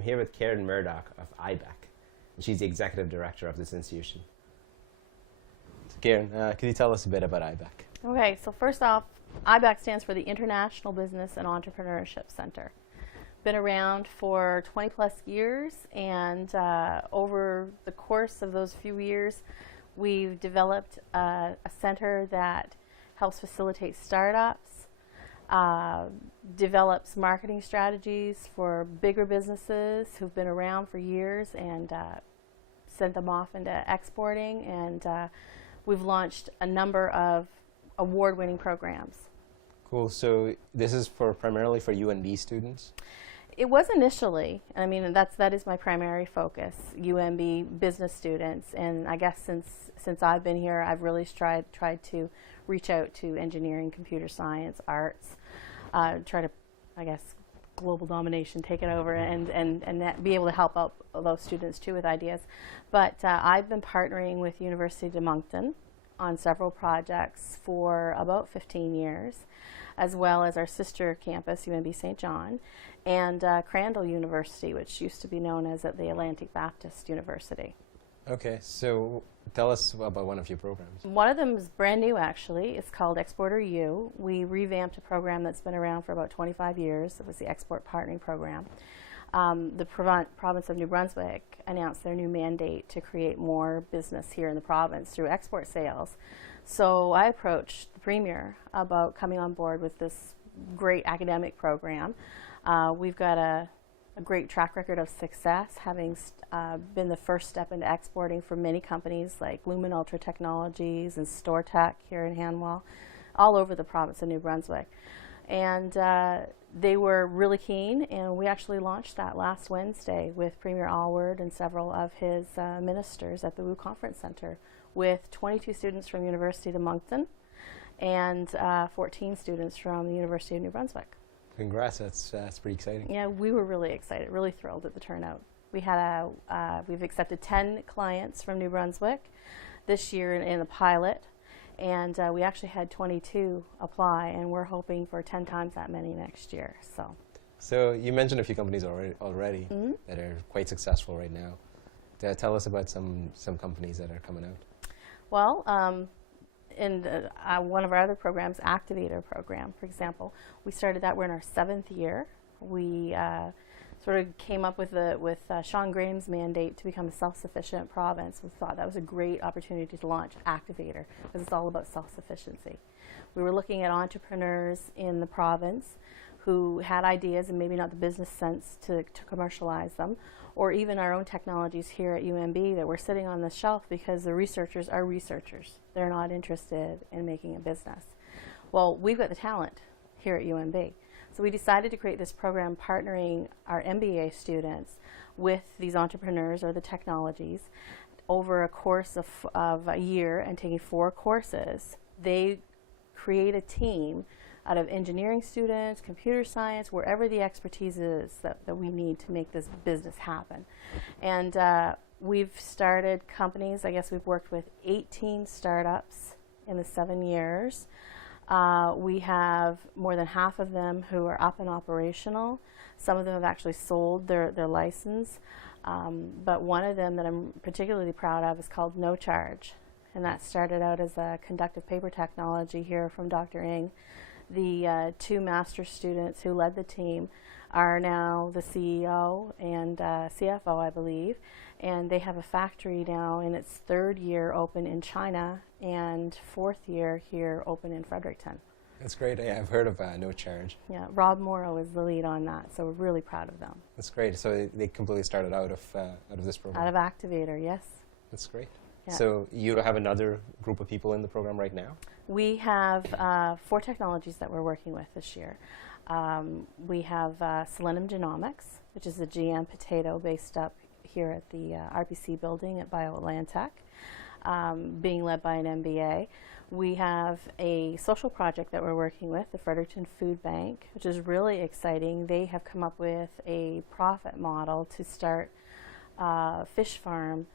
I'm here with Karan Murdock of IBEC, and she's the executive director of this institution. So Karen, can you tell us a bit about IBEC? Okay, so first off, IBEC stands for the International Business and Entrepreneurship Center. Been around for 20 plus years, and over the course of those few years, we've developed a center that helps facilitate startups, develops marketing strategies for bigger businesses who've been around for years, and sent them off into exporting, and we've launched a number of award-winning programs. Cool. So this is primarily for UNB students? It was initially. I mean, that is my primary focus, UNB business students, and I guess since I've been here, I've really tried to reach out to engineering, computer science, arts, try to, I guess, global domination, take it over, and be able to help out those students too with ideas. But I've been partnering with University of Moncton on several projects for about 15 years, as well as our sister campus, UNB St. John, and Crandall University, which used to be known as the Atlantic Baptist University. Okay, so tell us about one of your programs. One of them is brand new, actually. It's called Exporter U. We revamped a program that's been around for about 25 years. It was the Export Partnering Program. The province of New Brunswick announced their new mandate to create more business here in the province through export sales. So I approached the Premier about coming on board with this great academic program. We've got a great track record of success, having been the first step into exporting for many companies like Lumen Ultra Technologies and StoreTech here in Hanwell, all over the province of New Brunswick. And they were really keen, and we actually launched that last Wednesday with Premier Allward and several of his ministers at the WU Conference Centre, with 22 students from University of Moncton and 14 students from the University of New Brunswick. Congrats, that's pretty exciting. Yeah, we were really excited, really thrilled at the turnout. We've accepted 10 clients from New Brunswick this year in a pilot, and we actually had 22 apply, and we're hoping for 10 times that many next year. So you mentioned a few companies already that are quite successful right now. Tell us about some companies that are coming out. Well, in one of our other programs, Activator program, for example, we started that. We're in our 7th year. We sort of came up with Sean Graham's mandate to become a self-sufficient province. We thought that was a great opportunity to launch Activator, because it's all about self-sufficiency. We were looking at entrepreneurs in the province who had ideas and maybe not the business sense to commercialize them, or even our own technologies here at UNB that were sitting on the shelf because the researchers are researchers. They're not interested in making a business. Well, we've got the talent here at UNB. So we decided to create this program partnering our MBA students with these entrepreneurs or the technologies over a course of a year, and taking 4 courses. They create a team out of engineering students, computer science, wherever the expertise is that we need to make this business happen. And we've started companies. I guess we've worked with 18 startups in the 7 years. We have more than half of them who are up and operational. Some of them have actually sold their license. But one of them that I'm particularly proud of is called No Charge. And that started out as a conductive paper technology here from Dr. Ng. The 2 master's students who led the team are now the CEO and CFO, I believe. And they have a factory now in its 3rd year open in China and 4th year here open in Fredericton. That's great. Yeah, I've heard of No Charge. Yeah, Rob Morrow is the lead on that, so we're really proud of them. That's great. So they completely started out of this program. Out of Activator, yes. That's great. Yeah. So you have another group of people in the program right now? We have 4 technologies that we're working with this year. We have Selenium Genomics, which is a GM potato based up here at the RPC building at BioAtlantic, being led by an MBA. We have a social project that we're working with, the Fredericton Food Bank, which is really exciting. They have come up with a profit model to start a fish farm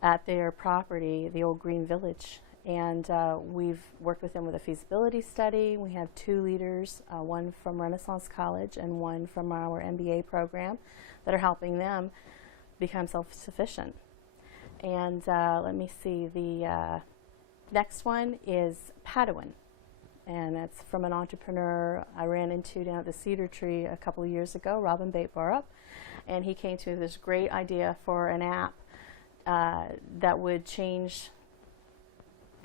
at their property, the old Green Village And we've worked with them with a feasibility study. We have 2 leaders, one from Renaissance College and one from our MBA program, that are helping them become self-sufficient. And let me see, the next one is Padawan. And that's from an entrepreneur I ran into down at the Cedar Tree a couple of years ago, Robin Baitborup. And he came to this great idea for an app that would change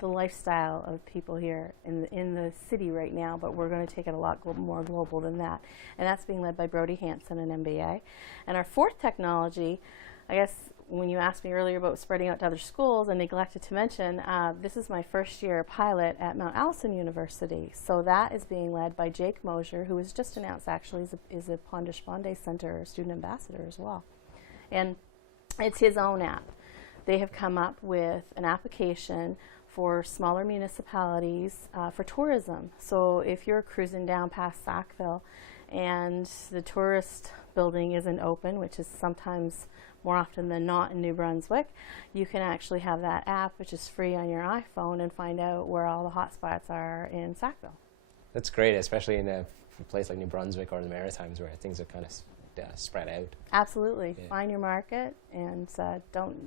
the lifestyle of people here in the city right now, but we're going to take it a lot more global than that. And that's being led by Brody Hanson, an MBA. And our 4th technology, I guess when you asked me earlier about spreading out to other schools, I neglected to mention, this is my first year pilot at Mount Allison University. So that is being led by Jake Mosier, who was just announced actually is a Pondish Bonde Center student ambassador as well. And it's his own app. They have come up with an application for smaller municipalities for tourism. So if you're cruising down past Sackville and the tourist building isn't open, which is sometimes more often than not in New Brunswick, you can actually have that app, which is free on your iPhone, and find out where all the hotspots are in Sackville. That's great, especially in a place like New Brunswick or the Maritimes, where things are kind of spread out. Absolutely. Yeah. Find your market, and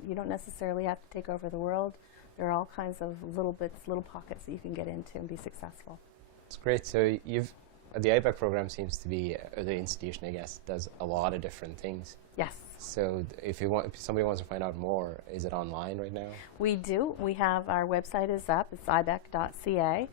you don't necessarily have to take over the world. There are all kinds of little bits, little pockets that you can get into and be successful. It's great. So the IBEC program seems to be, or the institution, I guess, does a lot of different things. Yes. So if somebody wants to find out more, is it online right now? We do. We have our website is up. It's ibec.ca.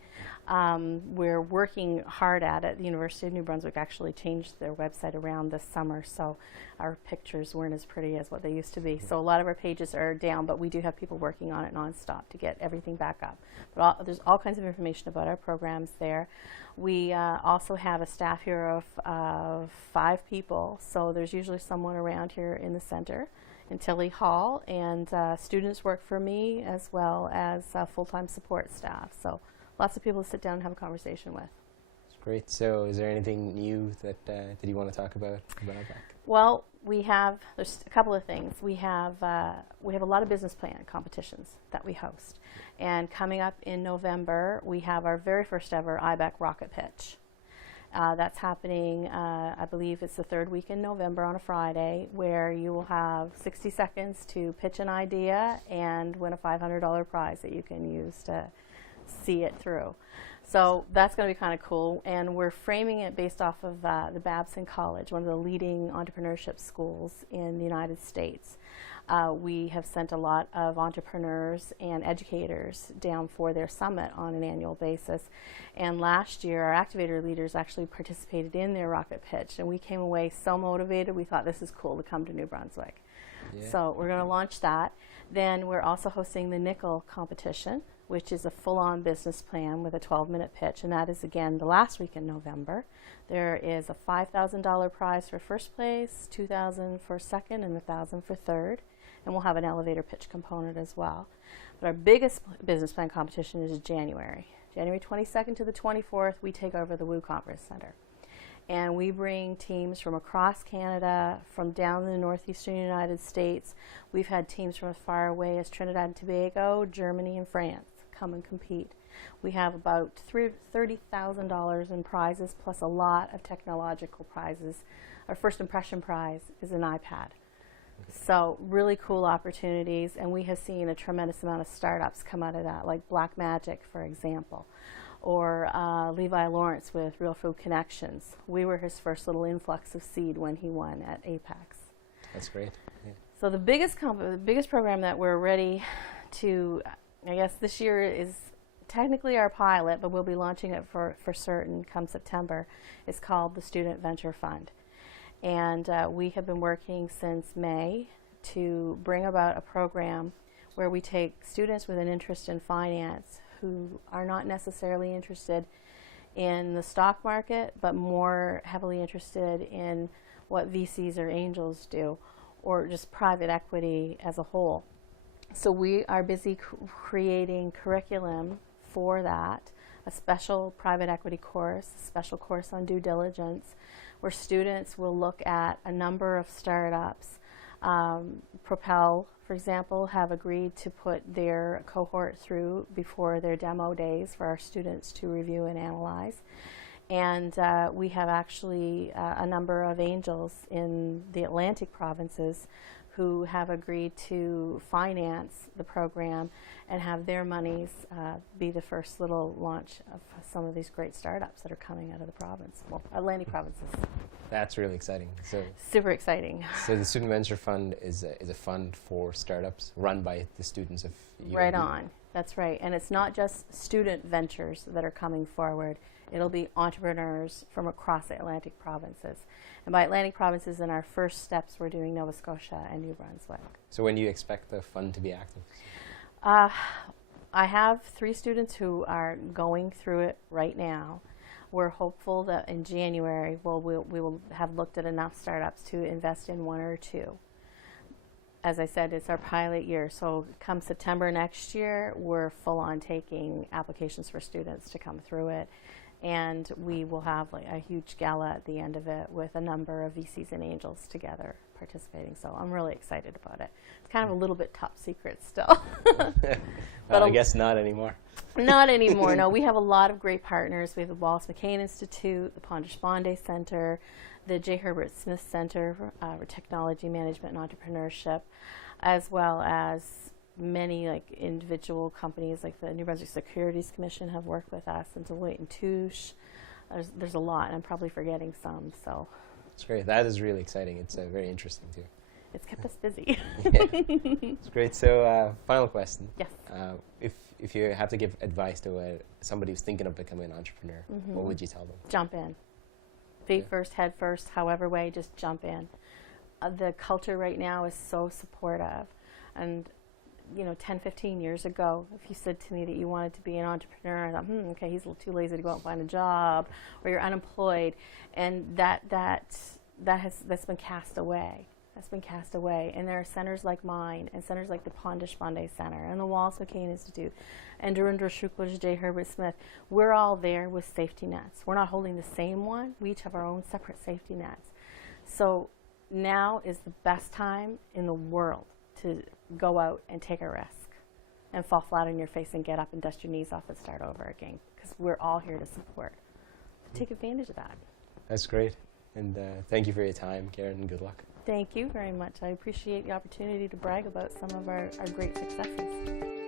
We're working hard at it. The University of New Brunswick actually changed their website around this summer, so our pictures weren't as pretty as what they used to be. So a lot of our pages are down, but we do have people working on it nonstop to get everything back up. But there's all kinds of information about our programs there. We also have a staff here of 5 people, so there's usually someone around here in the center in Tilly Hall, and students work for me as well as full-time support staff. So lots of people to sit down and have a conversation with. That's great. So is there anything new that you want to talk about IBEC? Well, there's a couple of things. We have a lot of business plan competitions that we host. And coming up in November, we have our very first ever IBEC Rocket Pitch. That's happening, I believe it's the 3rd week in November on a Friday, where you will have 60 seconds to pitch an idea and win a $500 prize that you can use to see it through. So that's going to be kind of cool, and we're framing it based off of the Babson College, one of the leading entrepreneurship schools in the United States. We have sent a lot of entrepreneurs and educators down for their summit on an annual basis. And last year, our activator leaders actually participated in their rocket pitch, and we came away so motivated. We thought this is cool to come to New Brunswick. Yeah. So we're going to launch that. Then we're also hosting the Nickel competition, which is a full-on business plan with a 12-minute pitch, and that is again the last week in November. There is a $5,000 prize for first place, $2,000 for second, and $1,000 for third, and we'll have an elevator pitch component as well. But our biggest business plan competition is January 22nd to the 24th. We take over the WU Conference Center, and we bring teams from across Canada, from down in the northeastern United States. We've had teams from as far away as Trinidad and Tobago, Germany, and France come and compete. We have about $30,000 in prizes, plus a lot of technological prizes. Our first impression prize is an iPad. So really cool opportunities, and we have seen a tremendous amount of startups come out of that, like Black Magic, for example, or Levi Lawrence with Real Food Connections. We were his first little influx of seed when he won at Apex. That's great. Yeah. So the biggest program that we're ready to, I guess this year is technically our pilot, but we'll be launching it for certain come September, is called the Student Venture Fund. And we have been working since May to bring about a program where we take students with an interest in finance who are not necessarily interested in the stock market, but more heavily interested in what VCs or angels do, or just private equity as a whole. So we are busy creating curriculum for that, a special private equity course, a special course on due diligence, where students will look at a number of startups Propel, for example, have agreed to put their cohort through before their demo days for our students to review and analyze. And we have actually a number of angels in the Atlantic provinces who have agreed to finance the program and have their monies be the first little launch of some of these great startups that are coming out of the province, well, Atlantic provinces. That's really exciting. So, Super exciting. so the Student Venture Fund is a fund for startups run by the students of UNB. Right on. That's right. And it's not just student ventures that are coming forward. It'll be entrepreneurs from across the Atlantic provinces. And by Atlantic provinces, in our first steps, we're doing Nova Scotia and New Brunswick. So when do you expect the fund to be active? I have 3 students who are going through it right now. We're hopeful that in January we will have looked at enough startups to invest in 1 or 2. As I said, it's our pilot year, so come September next year, we're full on taking applications for students to come through it. And we will have like a huge gala at the end of it with a number of VCs and angels together participating. So I'm really excited about it. It's kind of a little bit top secret still. But I guess not anymore. Not anymore, no. We have a lot of great partners. We have the Wallace McCain Institute, the Pondish Bonde Center, the J. Herbert Smith Center for Technology Management and Entrepreneurship, as well as many like individual companies like the New Brunswick Securities Commission have worked with us, and Deloitte and Touche. There's a lot, and I'm probably forgetting some. So it's great. That is really exciting. It's very interesting too. It's kept us busy. Yeah. It's great. So final question. Yes. If you have to give advice to somebody who's thinking of becoming an entrepreneur, what would you tell them? Jump in. Feet first, head first, however way, just jump in. The culture right now is so supportive, and 10, 15 years ago, if you said to me that you wanted to be an entrepreneur, I thought, okay, he's a little too lazy to go out and find a job, or you're unemployed, and that's been cast away. That's been cast away. And there are centers like mine, and centers like the Pondish Bonde Center, and the Wallace McCain Institute, and Durandra Shukla, J. Herbert Smith. We're all there with safety nets. We're not holding the same one. We each have our own separate safety nets. So now is the best time in the world to go out and take a risk and fall flat on your face and get up and dust your knees off and start over again, because we're all here to support. Take advantage of that. That's great. And thank you for your time, Karen, and good luck. Thank you very much. I appreciate the opportunity to brag about some of our great successes.